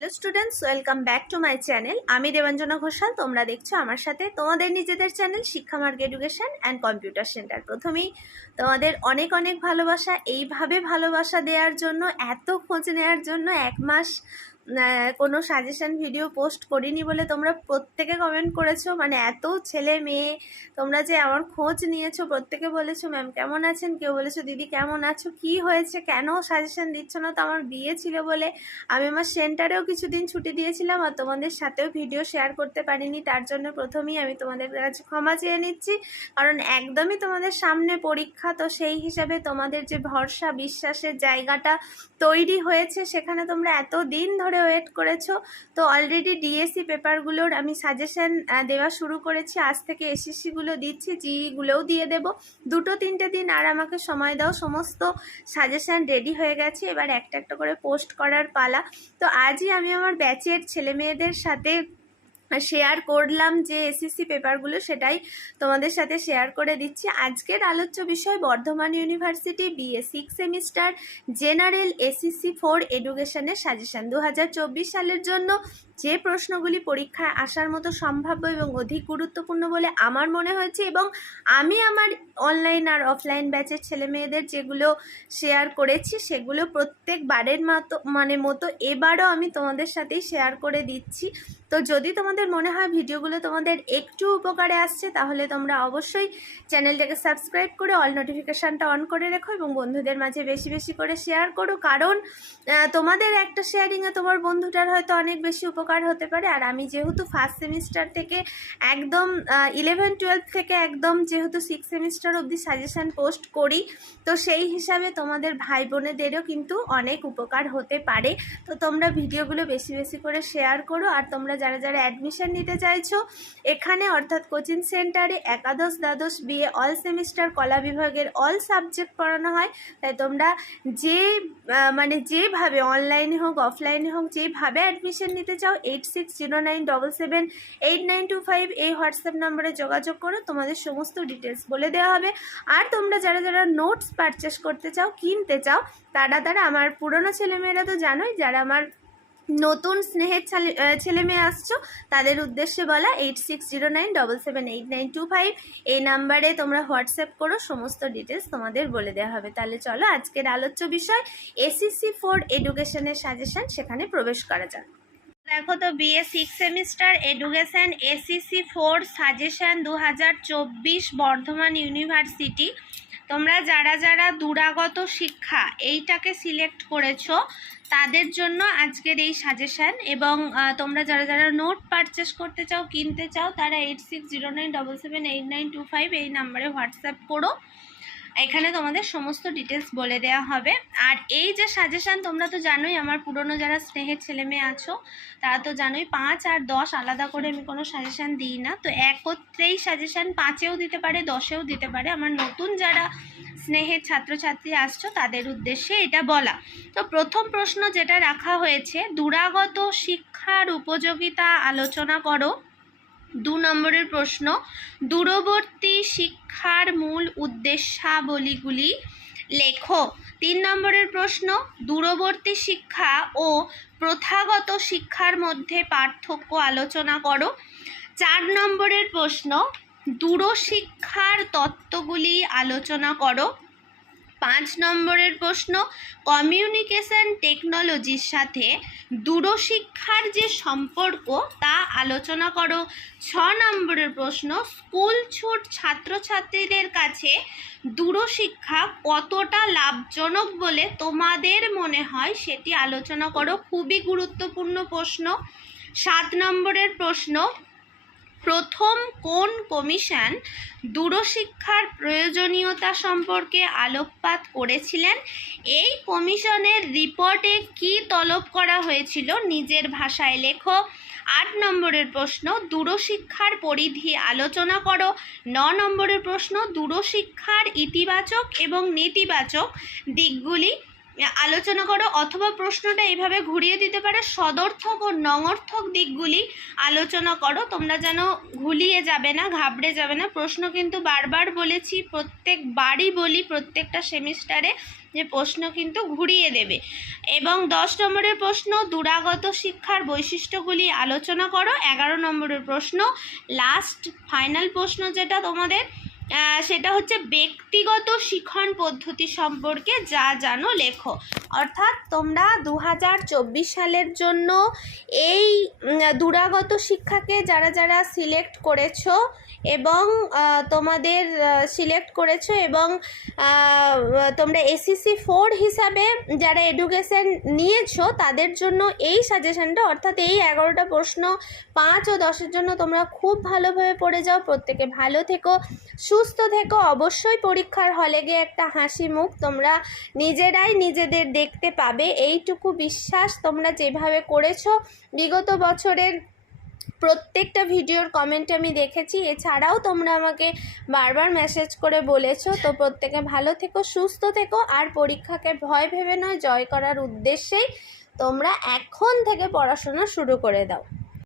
Hello students, welcome back to my channel. আমি দেবাঞ্জনা ঘোষাল। তোমরা দেখছো আমার সাথে তোমাদের নিজেদের চ্যানেল শিক্ষা মার্গ এডুকেশন অ্যান্ড কম্পিউটার সেন্টার। প্রথমেই তোমাদের অনেক অনেক ভালোবাসা। এইভাবে ভালোবাসা দেওয়ার জন্য, এত খোঁজ নেওয়ার জন্য। 1 মাস কোনো সাজেশন ভিডিও পোস্ট করিনি বলে তোমরা প্রত্যেকে কমেন্ট করেছো, মানে এত ছেলে মেয়ে তোমরা যে আমার খোঁজ নিয়েছো। প্রত্যেকে বলেছো ম্যাম কেমন আছেন, কেউ বলেছো দিদি কেমন আছো, কি হয়েছে, কেন সাজেশন দিচ্ছ না। তো আমার বিয়ে ছিল বলে আমি আমার সেন্টারেও কিছুদিন ছুটি দিয়েছিলাম আর তোমাদের সাথেও ভিডিও শেয়ার করতে পারিনি। তার জন্য প্রথমেই আমি তোমাদের কাছে ক্ষমা চেয়ে নিচ্ছি, কারণ একদমই তোমাদের সামনে পরীক্ষা। তো সেই হিসাবে তোমাদের যে ভরসা বিশ্বাসের জায়গাটা তৈরি হয়েছে, সেখানে তোমরা এত দিন ধরে ওয়েট করেছো। তো অলরেডি ডিএসসি পেপারগুলোর আমি সাজেশন দেওয়া শুরু করেছি। আজ থেকে এসএসসিগুলো দিচ্ছি, জিইগুলোও দিয়ে দেব। 2-3টে দিন আর আমাকে সময় দাও, সমস্ত সাজেশন রেডি হয়ে গেছে। এবার একটা একটা করে পোস্ট করার পালা। তো আজই আমি আমার ব্যাচের ছেলে মেয়েদের সাথে শেয়ার করলাম যে এসএসসি পেপারগুলো, সেটাই তোমাদের সাথে শেয়ার করে দিচ্ছি। আজকের আলোচ্য বিষয় Bardhaman university BA 6 semester general SSC 4 এডুকেশনের সাজেশন 2024 সালের জন্য। যে প্রশ্নগুলি পরীক্ষায় আসার মতো সম্ভাব্য এবং অধিক গুরুত্বপূর্ণ বলে আমার মনে হয়েছে, এবং আমি আমার অনলাইন আর অফলাইন ব্যাচের ছেলে মেয়েদের যেগুলো শেয়ার করেছি, সেগুলো প্রত্যেকবারের মতো এবারও আমি তোমাদের সাথেই শেয়ার করে দিচ্ছি। তো যদি তোমাদের মনে হয় ভিডিওগুলো তোমাদের একটু উপকারে আসছে, তাহলে তোমরা অবশ্যই চ্যানেলটাকে সাবস্ক্রাইব করে অল নোটিফিকেশানটা অন করে রেখো এবং বন্ধুদের মাঝে বেশি বেশি করে শেয়ার করো। কারণ তোমাদের একটা শেয়ারিংয়ে তোমার বন্ধুটার হয়তো অনেক বেশি উপকার হতে পারে। আর আমি যেহেতু ফার্স্ট সেমিস্টার থেকে একদম 11-12 থেকে একদম যেহেতু 6 সেমিস্টার অবধি সাজেশান পোস্ট করি, তো সেই হিসাবে তোমাদের ভাই বোনেদেরও কিন্তু অনেক উপকার হতে পারে। তো তোমরা ভিডিওগুলো বেশি বেশি করে শেয়ার করো। আর তোমরা যারা যারা অ্যাডমিশন নিতে চাইছো এখানে, অর্থাৎ কোচিং সেন্টারে একাদশ দ্বাদশ বিএ অল সেমিস্টার কলা বিভাগের অল সাবজেক্ট পড়ানো হয়। তাই তোমরা যেভাবে অনলাইনে হোক অফলাইনে হোক যেভাবে অ্যাডমিশন নিতে চাও 8609778925 এই হোয়াটসঅ্যাপ নম্বরে যোগাযোগ করো। তোমাদের সমস্ত ডিটেলস বলে দেওয়া হবে। আর তোমরা যারা যারা নোটস পারচেস করতে চাও, কিনতে চাও, তারা আমার পুরনো ছেলেমেয়েরা তো জানোই, যারা আমার নতুন স্নেহের ছেলে মেয়ে আসছো তাদের উদ্দেশ্যে বলা 8609778925 এই নাম্বারে তোমরা হোয়াটসঅ্যাপ করো, সমস্ত ডিটেলস তোমাদের বলে দেওয়া হবে। তাহলে চলো আজকের আলোচ্য বিষয় এসএসসি 4 এডুকেশনের সাজেশন, সেখানে প্রবেশ করা যাক। দেখো তো BA 6 semester education SSC 4 suggestion 2024 Bardhaman university. তোমরা যারা যারা দূরাগত শিক্ষা এইটাকে সিলেক্ট করেছো তাদের জন্য আজকের এই সাজেশান। এবং তোমরা যারা যারা নোট পারচেস করতে চাও, কিনতে চাও, তারা 8609778925 এই নাম্বারে হোয়াটসঅ্যাপ করো। এখানে তোমাদের সমস্ত ডিটেলস বলে দেওয়া হবে। আর এই যে সাজেশান, তোমরা তো জানোই আমার পুরনো যারা স্নেহের ছেলে মেয়ে আছো তারা তো জানোই 5 আর 10 আলাদা করে আমি কোনো সাজেশান দিই না। তো একত্রেই সাজেশান 5এও দিতে পারে, 10এও দিতে পারে। আমার নতুন যারা স্নেহের ছাত্রছাত্রী আসছো তাদের উদ্দেশ্যে এটা বলা। তো প্রথম প্রশ্ন যেটা রাখা হয়েছে, দূরাগত শিক্ষার উপযোগিতা আলোচনা করো। 2 নম্বরের প্রশ্ন, দূরবর্তী শিক্ষার মূল উদ্দেশ্যাবলীগুলি লেখো। 3 নম্বরের প্রশ্ন, দূরবর্তী শিক্ষা ও প্রথাগত শিক্ষার মধ্যে পার্থক্য আলোচনা করো। 4 নম্বরের প্রশ্ন, দূরশিক্ষার তত্ত্বগুলি আলোচনা করো। 5 নম্বরের প্রশ্ন, কমিউনিকেশন টেকনোলজির সাথে দূরশিক্ষার যে সম্পর্ক তা আলোচনা করো। 6 নম্বরের প্রশ্ন, স্কুল ছুট ছাত্রছাত্রীদের কাছে দূরশিক্ষা কতটা লাভজনক বলে তোমাদের মনে হয় সেটি আলোচনা করো। খুবই গুরুত্বপূর্ণ প্রশ্ন। 7 নম্বরের প্রশ্ন, প্রথম কোন কমিশন দূরশিক্ষার প্রয়োজনীয়তা সম্পর্কে আলোকপাত করেছিলেন? এই কমিশনের রিপোর্টে কি তলব করা হয়েছিল? নিজের ভাষায় লেখো। 8 নম্বরের প্রশ্ন, দূরশিক্ষার পরিধি আলোচনা করো। 9 নম্বরের প্রশ্ন, দূরশিক্ষার ইতিবাচক এবং নেতিবাচক দিকগুলি আলোচনা করো। অথবা প্রশ্নটা এইভাবে ঘুরিয়ে দিতে পারে, সদর্থক ও নঙর্থক দিকগুলি আলোচনা করো। তোমরা যেন ঘুলিয়ে যাবে না, ঘাবড়ে যাবে না। প্রশ্ন কিন্তু বারবার বলেছি, প্রত্যেকবারই বলি প্রত্যেকটা সেমিস্টারে, যে প্রশ্ন কিন্তু ঘুরিয়ে দেবে। এবং 10 নম্বরের প্রশ্ন দূরাগত শিক্ষার বৈশিষ্ট্যগুলি আলোচনা করো। 11 নম্বরের প্রশ্ন লাস্ট ফাইনাল প্রশ্ন যেটা তোমাদের সেটা হচ্ছে ব্যক্তিগত শিক্ষণ পদ্ধতি সম্পর্কে যা জানো লেখো। অর্থাৎ তোমরা 2024 সালের জন্য এই দূরাগত শিক্ষাকে যারা যারা সিলেক্ট করেছো এবং তোমাদের সিলেক্ট করেছো এবং তোমরা এসএসসি 4 হিসাবে যারা এডুকেশন নিয়েছো তাদের জন্য এই সাজেশনটা, অর্থাৎ এই 11টা প্রশ্ন 5 ও 10-এর জন্য তোমরা খুব ভালোভাবে পড়ে যাও। প্রত্যেকে ভালো থেকো, সুস্থ থেকো। অবশ্যই পরীক্ষার হলে গিয়ে একটা হাসি মুখ তোমরা নিজেরাই নিজেদের দেখতে পাবে, এইটুকু বিশ্বাস। তোমরা যেভাবে করেছো বিগত বছরের প্রত্যেকটা ভিডিওর কমেন্ট আমি দেখেছি, এছাড়াও তোমরা আমাকে বারবার মেসেজ করে বলেছো। তো প্রত্যেকে ভালো থেকো, সুস্থ থেকো, আর পরীক্ষাকে ভয় ভেবে নয়, জয় করার উদ্দেশ্যেই তোমরা এখন থেকে পড়াশোনা শুরু করে দাও।